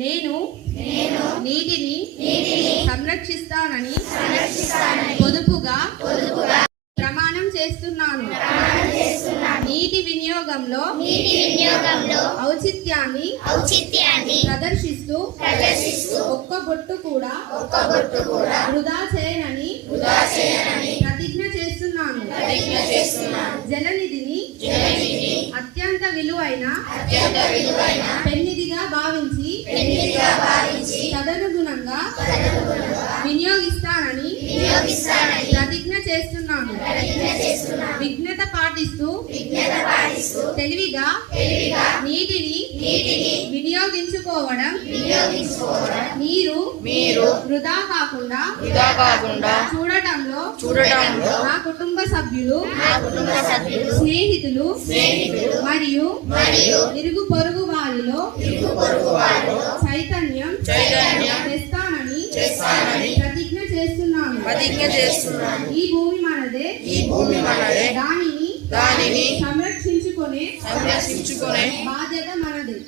నేను నీటిని సంరక్షిస్తానని పొదుపుగా ప్రమాణం చేస్తున్నాను. నీటి వినియోగంలో ఔచిత్యాన్ని ప్రదర్శిస్తూ ఒక్క బొట్టు కూడా వృధా చేయనని ప్రతిజ్ఞ చేస్తున్నాను. జలనిధిని అత్యంత విలువైన పెన్నిధిగా భావించి తదనుగుణంగా వినియోగిస్తానని ప్రతిజ్ఞ చేస్తున్నాను. విఘ్నత పాటిస్తూ తెలివిగా నీటిని వినియోగించుకోవడం, మీరు వృధా కాకుండా చూడటంలో నా కుటుంబ సభ్యులు, స్నేహితులు మరియు ఇరుగు పొరుగు వారిలో చైతన్యం చేస్తానని ప్రతిజ్ఞ చేస్తున్నాను. ఈ భూమి మనదే, దానిని సంరక్షించుకునే బాధ్యత మనదే.